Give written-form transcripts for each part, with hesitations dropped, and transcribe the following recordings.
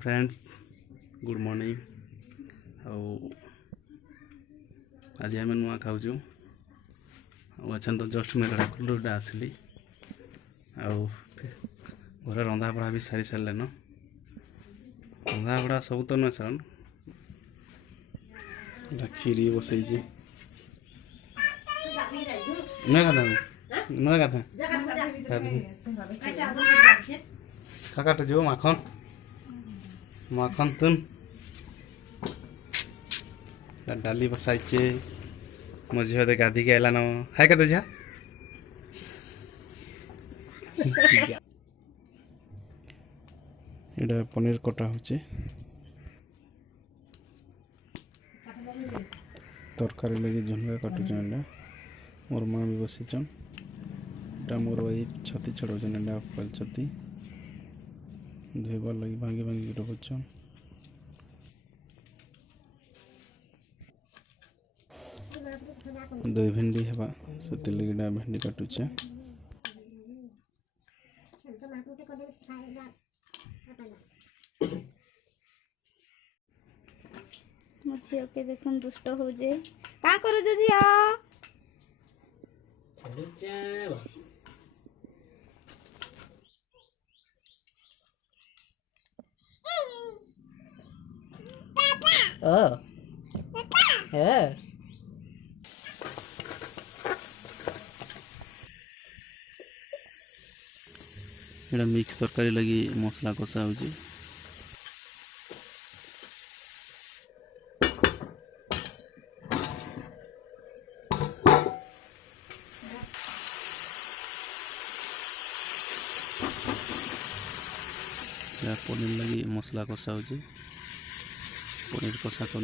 friends good morning आज आम नुआ खाऊँ अच्छा तो जस्ट मेरा कुलर आसली घर रंधा बढ़ा भी सारी सारे न रंधा बढ़ा सब तो नुह सार खीरी बसई नुआ गाधा काकाटे जो माखन माखन तुन डाली बसाइचे मो झील गाधी के आलान हाय का झा এটা পনির কটা হচ্ছে তরকারি লাগি ঝুনগা কাটুছন এটা মোর মা भी বসিছন এটা মোর ভাই ছতি ছড়াউছন এটা ফল ছতি ধোইবার লাগি ভাঙ্গি ভাঙ্গি রখুছন दही भेंडी हेबा से लगी भेंडी काटुचे मो झील के देखन दुष्ट हो जे का करू जे झिया ओ ए एटा मिक्स तरकारी लगी मसला कषा हो पनीर लगी मसला कषा हो पनीर कषा कर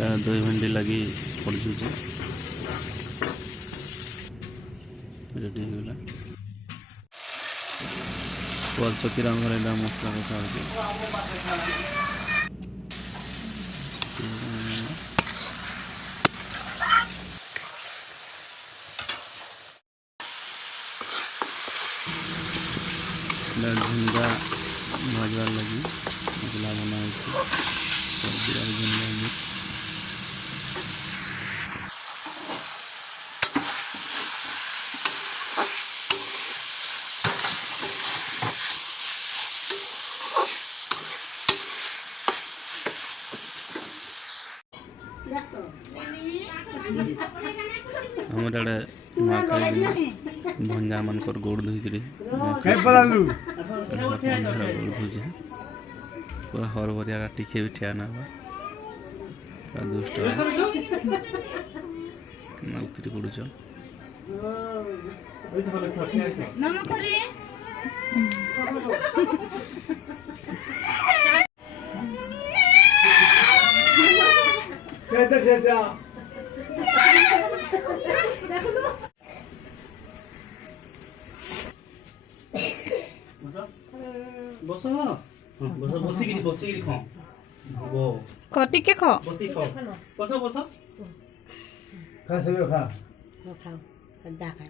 दही भेंडी लगी पड़जु रेडी होगा पल चकी रंग मसला कषा झुंगा भाजवार लगी मसला बना झुंगा मिक्स हमारे nuakhai भंजा मनकर गोड़ धोकर धोजे पूरा हर बरिया टिके भी ठिया ना पूरा दुष्ट उतरी पड़ुच बस बस बसिकी बसिकी खा वो कटी के खा बसी खा बस बस खा सब खा वो खाओ दा खा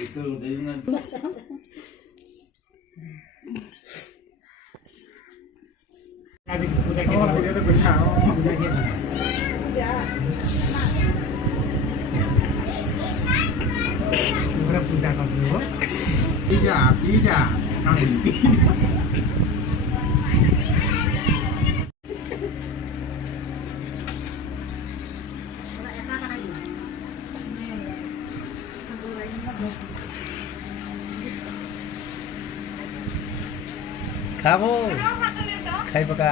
itu dengan पूजा गर्छु हो पिज्जा पिज्जा खाबो खाइ पका